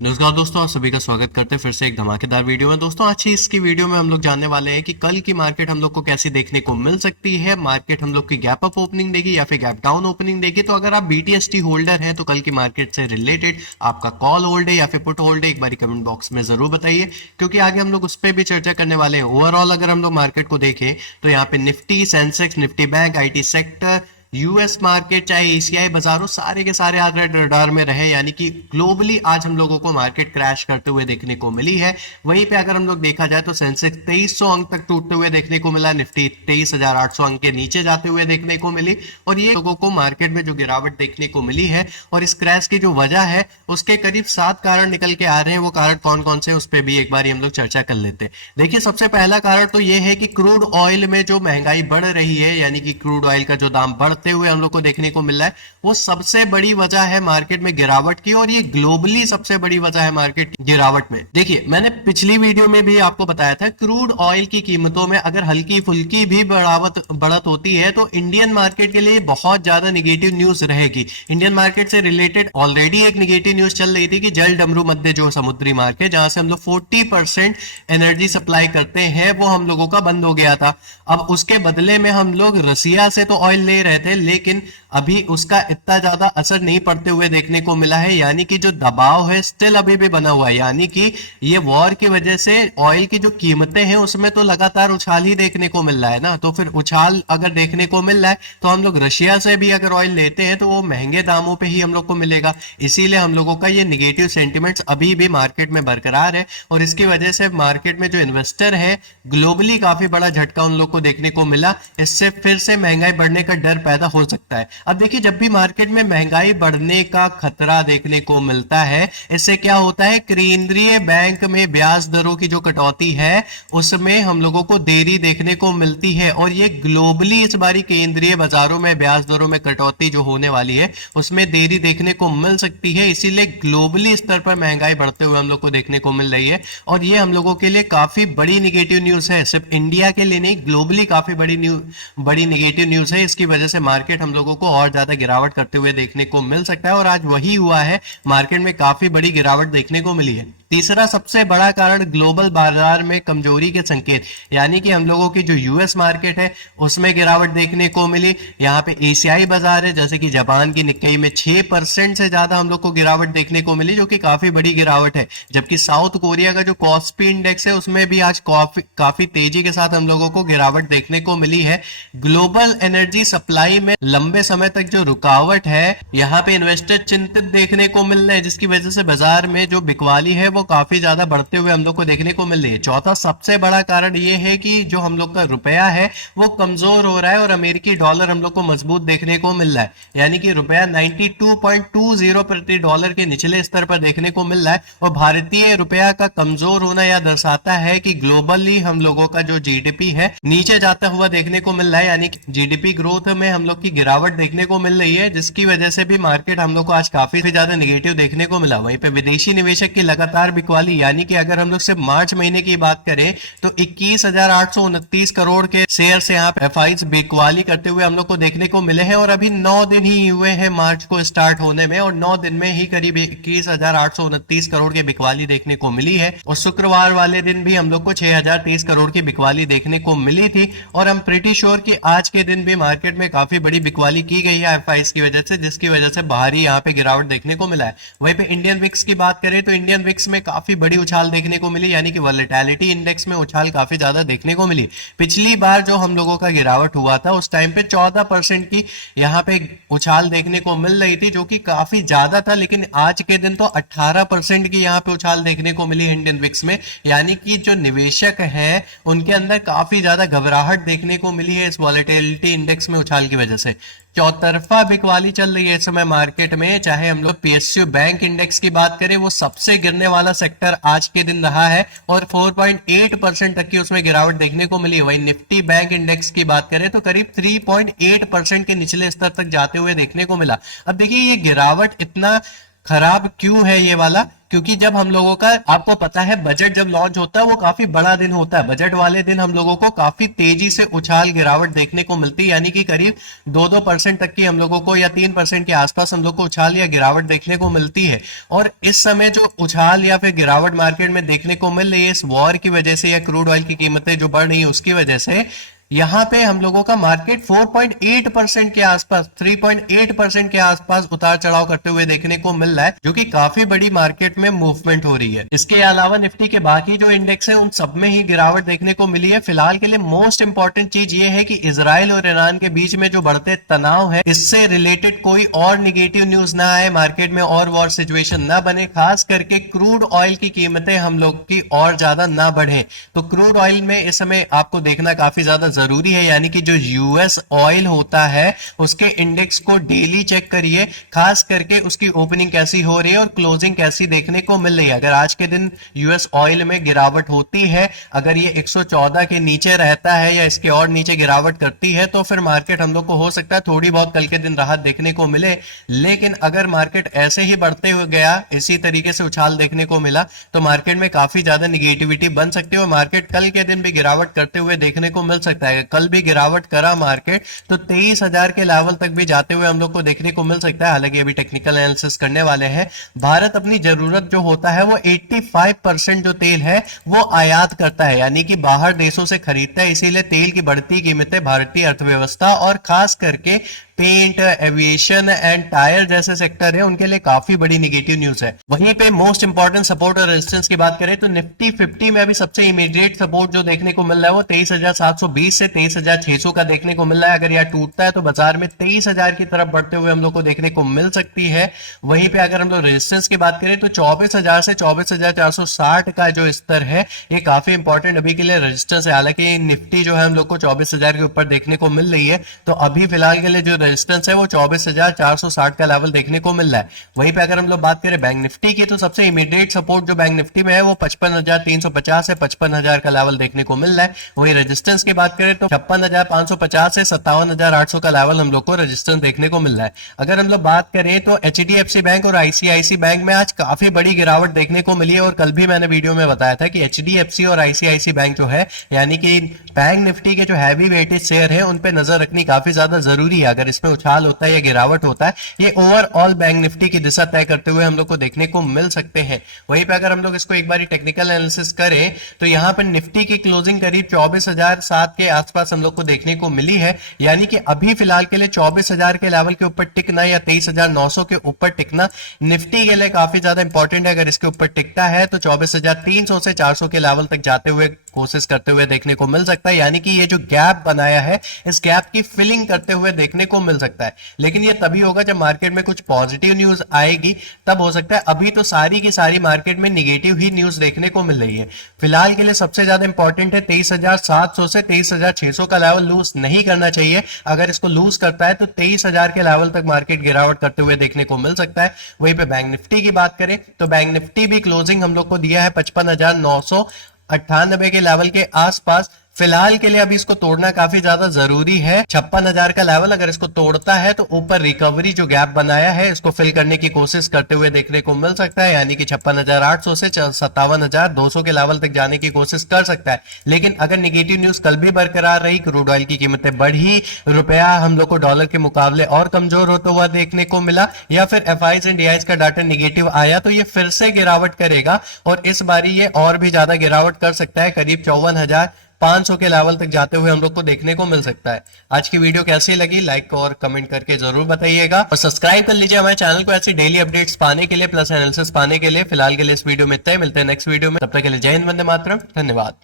नमस्कार दोस्तों, आप सभी का स्वागत करते हैं फिर से एक धमाकेदार वीडियो में। दोस्तों आज की इसकी वीडियो में हम लोग जानने वाले हैं कि कल की मार्केट हम लोग को कैसी देखने को मिल सकती है। मार्केट हम लोग की गैप अप ओपनिंग देगी या फिर गैप डाउन ओपनिंग देगी। तो अगर आप बीटीएसटी होल्डर हैं तो कल की मार्केट से रिलेटेड आपका कॉल होल्ड है या फिर पुट होल्ड है, एक बार कमेंट बॉक्स में जरूर बताइए, क्योंकि आगे हम लोग उस पर भी चर्चा करने वाले हैं। ओवरऑल अगर हम लोग मार्केट को देखें तो यहाँ पे Nifty, Sensex, Nifty bank, IT sector, US market, चाहे एशियाई बाजारों, सारे के सारे आज रेड रडार में रहे, यानी कि ग्लोबली आज हम लोगों को मार्केट क्रैश करते हुए देखने को मिली है। वहीं पे अगर हम लोग देखा जाए तो सेंसेक्स 2300 अंक तक टूटते हुए देखने को मिला, निफ्टी 23,800 अंक के नीचे जाते हुए देखने को मिली। और ये लोगों को मार्केट में जो गिरावट देखने को मिली है और इस क्रैश की जो वजह है उसके करीब 7 कारण निकल के आ रहे हैं। वो कारण कौन कौन से, उस पर भी एक बार हम लोग चर्चा कर लेते हैं। देखिए, सबसे पहला कारण तो ये है कि क्रूड ऑयल में जो महंगाई बढ़ रही है, यानी कि क्रूड ऑयल का जो दाम बढ़ते हुए हम लोग को देखने को मिल रहा है, वो सबसे बड़ी वजह है मार्केट में गिरावट की। और ये ग्लोबली सबसे बड़ी वजह है मार्केट गिरावट में। देखिए, मैंने पिछली वीडियो में भी आपको बताया था, क्रूड ऑयल की कीमतों में अगर हल्की फुल्की भी बढ़त होती है तो इंडियन मार्केट के लिए बहुत ज्यादा निगेटिव न्यूज रहेगी। इंडियन मार्केट से रिलेटेड ऑलरेडी एक निगेटिव न्यूज चल रही थी कि जल डमरू मध्य जो समुद्री मार्ग है, जहां से हम लोग 40% एनर्जी सप्लाई करते हैं, वो हम लोगों का बंद हो गया था। अब उसके बदले में हम लोग रसिया से तो ऑयल ले रहे थे, लेकिन अभी उसका इतना ज्यादा असर नहीं पड़ते हुए देखने को मिला है। यानी कि जो दबाव है स्टिल अभी भी बना हुआ है, यानी कि ये वॉर की वजह से ऑयल की जो कीमतें हैं उसमें तो लगातार उछाल ही देखने को मिल रहा है ना। तो फिर उछाल अगर देखने को मिल रहा है तो हम लोग रशिया से भी अगर ऑयल लेते हैं तो वो महंगे दामों पे ही हम लोग को मिलेगा। इसीलिए हम लोगों का ये निगेटिव सेंटिमेंट्स अभी भी मार्केट में बरकरार है और इसकी वजह से मार्केट में जो इन्वेस्टर है ग्लोबली काफी बड़ा झटका उन लोग को देखने को मिला। इससे फिर से महंगाई बढ़ने का डर पैदा हो सकता है। अब देखिए, जब भी मार्केट में महंगाई बढ़ने का खतरा देखने को मिलता है, इससे क्या होता है, केंद्रीय बैंक में ब्याज दरों की जो कटौती है उसमें हम लोगों को देरी देखने को मिलती है। और ये ग्लोबली इस बारी केंद्रीय बाजारों में ब्याज दरों में कटौती जो होने वाली है उसमें देरी देखने को मिल सकती है। इसीलिए ग्लोबली स्तर पर महंगाई बढ़ते हुए हम लोग को देखने को मिल रही है और ये हम लोगों के लिए काफी बड़ी निगेटिव न्यूज है। सिर्फ इंडिया के लिए नहीं, ग्लोबली काफी बड़ी निगेटिव न्यूज है। इसकी वजह से मार्केट हम लोगों को और ज्यादा गिरावट करते हुए देखने को मिल सकता है और आज वही हुआ है, मार्केट में काफी बड़ी गिरावट देखने को मिली है। तीसरा सबसे बड़ा कारण ग्लोबल बाजार में कमजोरी के संकेत, यानी कि हम लोगों की जो यूएस मार्केट है उसमें गिरावट देखने को मिली। यहाँ पे एशियाई बाजार है, जैसे कि जापान की निक्केई में 6% से ज्यादा हम लोग को गिरावट देखने को मिली, जो कि काफी बड़ी गिरावट है। जबकि साउथ कोरिया का जो कॉस्पी इंडेक्स है उसमें भी आज काफी तेजी के साथ हम लोगों को गिरावट देखने को मिली है। ग्लोबल एनर्जी सप्लाई में लंबे समय तक जो रुकावट है, यहाँ पे इन्वेस्टर चिंतित देखने को मिल रहे हैं, जिसकी वजह से बाजार में जो बिकवाली है वो काफी ज्यादा बढ़ते हुए हम लोग को देखने को मिल रही है। चौथा सबसे बड़ा कारण ये है कि जो हम लोग का रुपया है वो कमजोर हो रहा है और अमेरिकी डॉलर हम लोग को मजबूत देखने को मिल रहा है। यानी कि रुपया 92.20 प्रति डॉलर के निचले स्तर पर देखने को मिल रहा है। और भारतीय रुपया का कमजोर होना यह दर्शाता है कि ग्लोबली हम लोगों का जो जीडीपी है नीचे जाता हुआ देखने को मिल रहा है, यानी कि जीडीपी ग्रोथ में हम लोग की गिरावट देखने को मिल रही है, जिसकी वजह से भी मार्केट हम लोग को आज काफी ज्यादा निगेटिव देखने को मिला। वहीं पे विदेशी निवेशक की लगातार बिकवाली, यानी कि अगर हम लोग सिर्फ मार्च महीने की बात करें तो 21,829 करोड़ के शेयर से यहाँ पे एफआईज बिकवाली करते हुए हम लोग को देखने को मिले हैं। और अभी 9 दिन ही हुए हैं मार्च को स्टार्ट होने में और 9 दिन में ही करीब 21,829 करोड़ की बिकवाली देखने को मिली है। और शुक्रवार वाले दिन भी हम लोग को 6,030 करोड़ की बिकवाली देखने को मिली थी। और हम प्रीटी श्योर कि आज के दिन भी मार्केट में काफी बड़ी बिकवाली की गई है एफआईज की वजह से, जिसकी वजह से बाहरी यहाँ पे गिरावट देखने को मिला है। वहीं पे इंडियन विक्स की बात करें तो इंडियन विक्स में काफी बड़ी उछाल देखने को मिली, यानी कि वोलेटिलिटी इंडेक्स में उछाल काफी ज्यादा देखने को मिली। पिछली बार जो हम लोगों का गिरावट हुआ था उस टाइम पे 14% की यहाँ पे उछाल देखने को मिल रही थी, जो कि काफी ज्यादा था। लेकिन आज के दिन तो 18% की यहाँ पे उछाल देखने को मिली इंडियन विक्स में, यानी कि जो निवेशक है उनके अंदर काफी ज्यादा घबराहट देखने को मिली है इस वोलेटिलिटी इंडेक्स में उछाल की वजह से। चौतरफा बिकवाली चल रही है इस समय मार्केट में। चाहे हम लोग पीएसयू बैंक इंडेक्स की बात करें, वो सबसे गिरने वाला सेक्टर आज के दिन रहा है और 4.8% तक की उसमें गिरावट देखने को मिली है। वहीं निफ्टी बैंक इंडेक्स की बात करें तो करीब 3.8% के निचले स्तर तक जाते हुए देखने को मिला। अब देखिए, ये गिरावट इतना खराब क्यों है ये वाला, क्योंकि जब हम लोगों का, आपको पता है, बजट जब लॉन्च होता है वो काफी बड़ा दिन होता है। बजट वाले दिन हम लोगों को काफी तेजी से उछाल गिरावट देखने को मिलती है, यानी कि करीब 2-2% तक की हम लोगों को, या 3% के आसपास हम लोग को उछाल या गिरावट देखने को मिलती है। और इस समय जो उछाल या फिर गिरावट मार्केट में देखने को मिल रही है, इस वॉर की वजह से या क्रूड ऑयल की कीमतें जो बढ़ रही है उसकी वजह से, यहाँ पे हम लोगों का मार्केट 4.8% के आसपास, 3.8% के आसपास उतार चढ़ाव करते हुए देखने को मिल रहा है, जो कि काफी बड़ी मार्केट में मूवमेंट हो रही है। इसके अलावा निफ्टी के बाकी जो इंडेक्स है उन सब में ही गिरावट देखने को मिली है। फिलहाल के लिए मोस्ट इंपॉर्टेंट चीज ये है कि इजराइल और ईरान के बीच में जो बढ़ते तनाव है, इससे रिलेटेड कोई और निगेटिव न्यूज ना आए मार्केट में, और वॉर सिचुएशन ना बने, खास करके क्रूड ऑयल की कीमतें हम लोग की और ज्यादा ना बढ़े। तो क्रूड ऑयल में इस समय आपको देखना काफी ज्यादा जरूरी है, यानी कि जो यूएस ऑयल होता है उसके इंडेक्स को डेली चेक करिए, खास करके उसकी ओपनिंग कैसी हो रही है और क्लोजिंग कैसी देखने को मिल रही है। अगर आज के दिन यूएस ऑयल में गिरावट होती है, अगर ये 114 के नीचे रहता है या इसके और नीचे गिरावट करती है, तो फिर मार्केट हम लोग को हो सकता है थोड़ी बहुत कल के दिन राहत देखने को मिले। लेकिन अगर मार्केट ऐसे ही बढ़ते हुए गया, इसी तरीके से उछाल देखने को मिला, तो मार्केट में काफी ज्यादा निगेटिविटी बन सकती है और मार्केट कल के दिन भी गिरावट करते हुए देखने को मिल सकता है। कल भी गिरावट करा मार्केट तो 23,000 के लेवल तक भी जाते हुए हम लोग को देखने को मिल सकता है। हालांकि अभी टेक्निकल एनालिसिस करने वाले हैं। भारत अपनी जरूरत जो होता है वो 85% जो तेल है वो आयात करता है, यानी कि बाहर देशों से खरीदता है। इसीलिए तेल की बढ़ती कीमतें भारतीय अर्थव्यवस्था और खास करके पेंट, एविएशन एंड टायर जैसे सेक्टर है उनके लिए काफी बड़ी निगेटिव न्यूज है। वहीं पे मोस्ट इंपॉर्टेंट सपोर्ट और रेजिस्टेंस की बात करें तो निफ्टी 50 में अभी सबसे इमीडिएट सपोर्ट जो देखने को मिल रहा है वो 23,720 से 23,600 का देखने को मिल रहा है। अगर यह टूटता है तो बाजार में 23,000 की तरफ बढ़ते हुए हम लोग को देखने को मिल सकती है। वहीं पे अगर हम लोग रेजिस्टेंस की बात करें तो 24,000 से 24,460 का जो स्तर है ये काफी इंपॉर्टेंट अभी के लिए रेजिस्टेंस है। हालांकि निफ्टी जो है हम लोग को 24,000 के ऊपर देखने को मिल रही है, तो अभी फिलहाल के लिए जो रेजिस्टेंस है वो 24,460 का लेवल देखने को मिल रहा है। वहीं पे अगर हम लोग बात करें बैंक निफ्टी की तो सबसे इमीडिएट सपोर्ट जो बैंक निफ्टी में है वो 55,350 से 55,000 का लेवल देखने को मिल रहा है। वही रेजिस्टेंस की बात करें तो 56,550 से 57,800 का लेवल हम लोग को रेजिस्टेंस देखने को मिल रहा है। अगर हम लोग बात करें तो एचडीएफसी बैंक और आईसीआईसी बैंक में आज काफी बड़ी गिरावट देखने को मिली है और कल भी मैंने वीडियो में बताया था कि एचडीएफसी और आईसीआईसी बैंक जो है, यानी कि बैंक निफ्टी के जो हैवी वेटेज शेयर है उन पे नजर रखनी काफी ज्यादा जरूरी है। अगर इसमें उछाल होता है या गिरावट होता है, ये ओवरऑल बैंक निफ्टी की दिशा तय करते हुए हम लोग को देखने को मिल सकते हैं। वहीं पे अगर हम लोग इसको एक बार टेक्निकल एनालिसिस करें तो यहाँ पर निफ्टी की क्लोजिंग करीब 24,007 के आसपास हम लोग को देखने को मिली है, यानी कि अभी फिलहाल के लिए 24,000 के लेवल के ऊपर टिकना या 23,900 के ऊपर टिकना निफ्टी के लिए काफी ज्यादा इंपॉर्टेंट है। अगर इसके ऊपर टिकता है तो 24,300 से 400 के लेवल तक जाते हुए कोशिश करते हुए देखने को मिल सकता है, यानी कि ये जो गैप बनाया है इस गैप की फिलिंग करते हुए देखने को मिल सकता है। लेकिन ये तभी होगा जब मार्केट में कुछ पॉजिटिव न्यूज आएगी, तब हो सकता है। अभी तो सारी की सारी मार्केट में निगेटिव ही न्यूज देखने को मिल रही है। फिलहाल के लिए सबसे ज्यादा इंपॉर्टेंट है 23,700 से 23,600 का लेवल लूज नहीं करना चाहिए। अगर इसको लूज करता है तो 23,000 के लेवल तक मार्केट गिरावट करते हुए देखने को मिल सकता है। वहीं पे बैंक निफ्टी की बात करें तो बैंक निफ्टी भी क्लोजिंग हम लोग को दिया है 55,998 के लेवल के आसपास। फिलहाल के लिए अभी इसको तोड़ना काफी ज्यादा जरूरी है। 56,000 का लेवल अगर इसको तोड़ता है तो ऊपर रिकवरी जो गैप बनाया है इसको फिल करने की कोशिश करते हुए देखने को मिल सकता है, यानी कि 56,800 से 57,200 के लेवल तक जाने की कोशिश कर सकता है। लेकिन अगर निगेटिव न्यूज कल भी बरकरार रही, क्रूड ऑयल की कीमतें बढ़ी, रुपया हम लोग को डॉलर के मुकाबले और कमजोर होता हुआ देखने को मिला, या फिर एफआईज एंड डीआईज का डाटा निगेटिव आया, तो ये फिर से गिरावट करेगा और इस बारी ये और भी ज्यादा गिरावट कर सकता है। करीब 54,500 के लेवल तक जाते हुए हम लोग को देखने को मिल सकता है। आज की वीडियो कैसी लगी लाइक और कमेंट करके जरूर बताइएगा और सब्सक्राइब कर लीजिए हमारे चैनल को ऐसी डेली अपडेट्स पाने के लिए, प्लस एनालिसिस पाने के लिए। फिलहाल के लिए इस वीडियो में इतना ही, मिलते हैं नेक्स्ट वीडियो में। तब तक के लिए जय हिंद, वंदे मातरम, धन्यवाद।